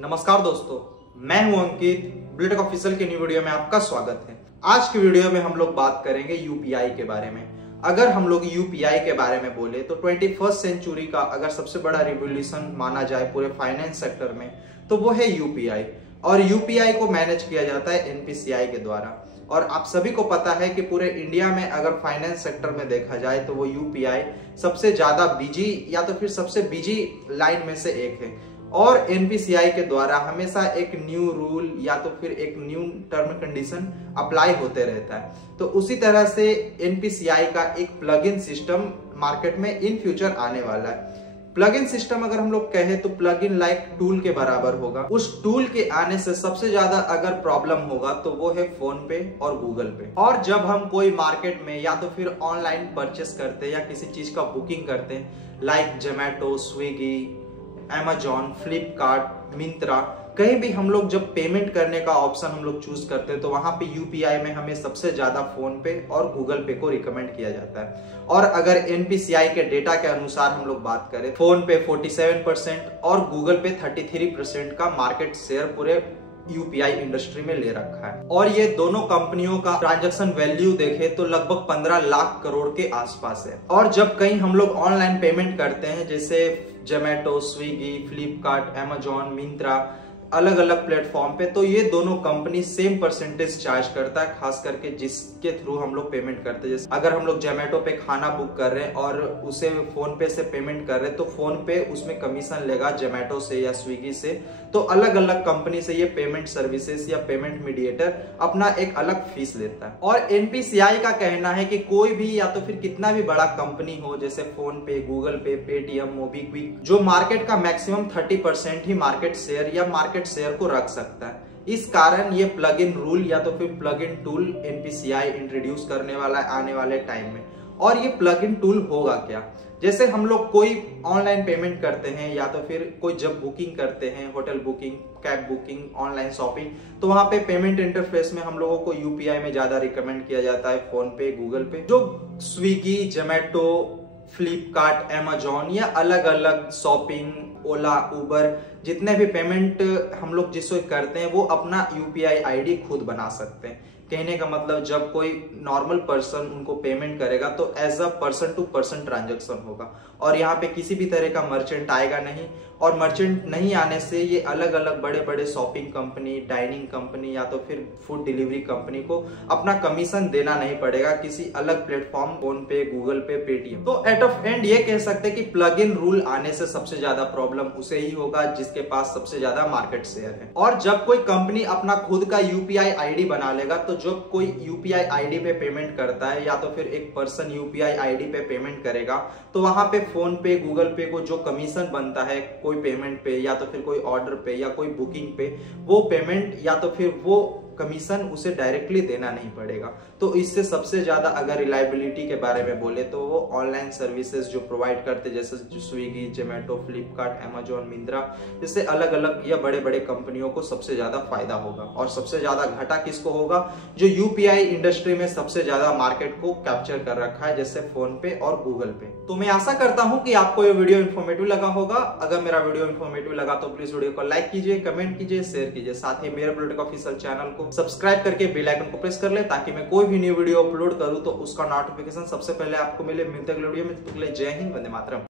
नमस्कार दोस्तों, मैं हूं अंकित। ब्लूटेक ऑफिशियल के न्यू वीडियो में आपका स्वागत है। आज की वीडियो में हम लोग बात करेंगे यूपीआई के बारे में। अगर हम लोग यूपीआई के बारे में बोले तो 21st सेंचुरी का अगर सबसे बड़ा रिवोल्यूशन माना जाए पूरे फाइनेंस सेक्टर में तो वो है यूपीआई। और यूपीआई को मैनेज किया जाता है एनपीसीआई के द्वारा। और आप सभी को पता है कि पूरे इंडिया में अगर फाइनेंस सेक्टर में देखा जाए तो वो यूपीआई सबसे ज्यादा बिजी या तो फिर सबसे बिजी लाइन में से एक है। और एनपीसीआई के द्वारा हमेशा एक न्यू रूल या तो फिर एक न्यू टर्म कंडीशन अप्लाई होते रहता है। तो उसी तरह से एनपीसीआई का एक प्लग इन सिस्टम मार्केट में इन फ्यूचर आने वाला है। प्लग इन सिस्टम अगर हम लोग कहें तो प्लग इन लाइक टूल के बराबर होगा। उस टूल के आने से सबसे ज्यादा अगर प्रॉब्लम होगा तो वो है फोन पे और गूगल पे। और जब हम कोई मार्केट में या तो फिर ऑनलाइन परचेस करते हैं या किसी चीज का बुकिंग करते हैं like Zomato, Swiggy, Amazon, Flipkart, Myntra, कहीं भी हम लोग जब पेमेंट करने का ऑप्शन हम लोग चूज करते हैं तो वहां पे यूपीआई में हमें सबसे ज्यादा फोन पे और गूगल पे को रिकमेंड किया जाता है। और अगर एनपीसीआई के डेटा के अनुसार हम लोग बात करें, फोन पे 47% और गूगल पे 33% का मार्केट शेयर पूरे यूपीआई इंडस्ट्री में ले रखा है। और ये दोनों कंपनियों का ट्रांजैक्शन वैल्यू देखे तो लगभग 15 लाख करोड़ के आसपास है। और जब कहीं हम लोग ऑनलाइन पेमेंट करते हैं जैसे जोमैटो, स्विगी, फ्लिपकार्ट, Amazon, मिंत्रा, अलग अलग प्लेटफॉर्म पे, तो ये दोनों कंपनी सेम परसेंटेज चार्ज करता है, खास करके जिसके थ्रू हम लोग पेमेंट करते हैं। जैसे अगर हम लोग जोमैटो पे खाना बुक कर रहे हैं और उसे फोन पे से पेमेंट कर रहे हैं तो फोन पे उसमें कमीशन लेगा जोमैटो से या स्विगी से। तो अलग अलग कंपनी से ये पेमेंट सर्विसेज या पेमेंट मीडिएटर अपना एक अलग फीस लेता है। और एनपीसीआई का कहना है कि कोई भी या तो फिर कितना भी बड़ा कंपनी हो जैसे फोन पे, गूगल पे, पेटीएम, मोबीक्विक, जो मार्केट का मैक्सिमम 30% ही मार्केट शेयर या मार्केट शेयर को रख सकता है। इस कारण ये प्लग इन रूल या तो फिर plug in tool NPCI introduce करने वाला है आने वाले टाइम में। और ये प्लग इन टूल होगा क्या? जैसे हम लोग कोई ऑनलाइन पेमेंट करते हैं या तो फिर कोई जब बुकिंग करते हैं, hotel booking, cab booking, online shopping, तो वहां पे पेमेंट इंटरफेस में हम लोगों को यूपीआई में ज्यादा रिकमेंड किया जाता है फोन पे, गूगल पे। जो स्विगी, जोमैटो, फ्लिपकार्ट, Amazon या अलग अलग शॉपिंग, ओला, उबर, जितने भी पेमेंट हम लोग जिससे करते हैं वो अपना यूपीआई आईडी खुद बना सकते हैं। कहने का मतलब जब कोई नॉर्मल पर्सन उनको पेमेंट करेगा तो as a person to person transaction होगा। और यहाँ पे किसी भी तरह का मर्चेंट आएगा नहीं। और मर्चेंट नहीं आने से ये अलग अलग बड़े बड़े शॉपिंग कंपनी, डाइनिंग कंपनी या तो फिर फूड डिलीवरी कंपनी को अपना कमीशन देना नहीं पड़ेगा किसी अलग प्लेटफॉर्म, फोन पे, गूगल पे, पेटीएम। तो एट ऑफ एंड ये कह सकते हैं कि प्लग इन रूल आने से सबसे ज्यादा प्रॉब्लम उसे ही होगा जिसके पास सबसे ज्यादा मार्केट शेयर है। और जब कोई कंपनी अपना खुद का यूपीआई आईडी बना लेगा तो जो कोई यूपीआई आईडी पे पेमेंट करता है या तो फिर एक पर्सन यूपीआई आईडी पे पेमेंट करेगा तो वहां पे फोन पे, गूगल पे को जो कमीशन बनता है कोई पेमेंट पे या तो फिर कोई ऑर्डर पे या कोई बुकिंग पे, वो पेमेंट या तो फिर वो कमीशन उसे डायरेक्टली देना नहीं पड़ेगा। तो इससे सबसे ज्यादा अगर रिलायबिलिटी के बारे में बोले तो वो ऑनलाइन सर्विसेज जो प्रोवाइड करते जैसे स्विगी, जोमैटो, फ्लिपकार्ट, Amazon, मिंत्रा, जैसे अलग अलग या बड़े बड़े कंपनियों को सबसे ज्यादा फायदा होगा। और सबसे ज्यादा घाटा किसको होगा? जो यूपीआई इंडस्ट्री में सबसे ज्यादा मार्केट को कैप्चर कर रखा है जैसे फोन पे और गूगल पे। तो मैं आशा करता हूं कि आपको ये वीडियो इन्फॉर्मेटिव लगा होगा। अगर मेरा वीडियो इन्फॉर्मेटिव लगा तो प्लीज वीडियो को लाइक कीजिए, कमेंट कीजिए, शेयर कीजिए। साथ ही मेरे ब्लूटेक ऑफिशियल चैनल को सब्सक्राइब करके बेल आइकन को प्रेस कर ले ताकि मैं कोई भी न्यू वीडियो अपलोड करूं तो उसका नोटिफिकेशन सबसे पहले आपको मिले। मिलते अगले वीडियो में, जय हिंद, वंदे मातरम।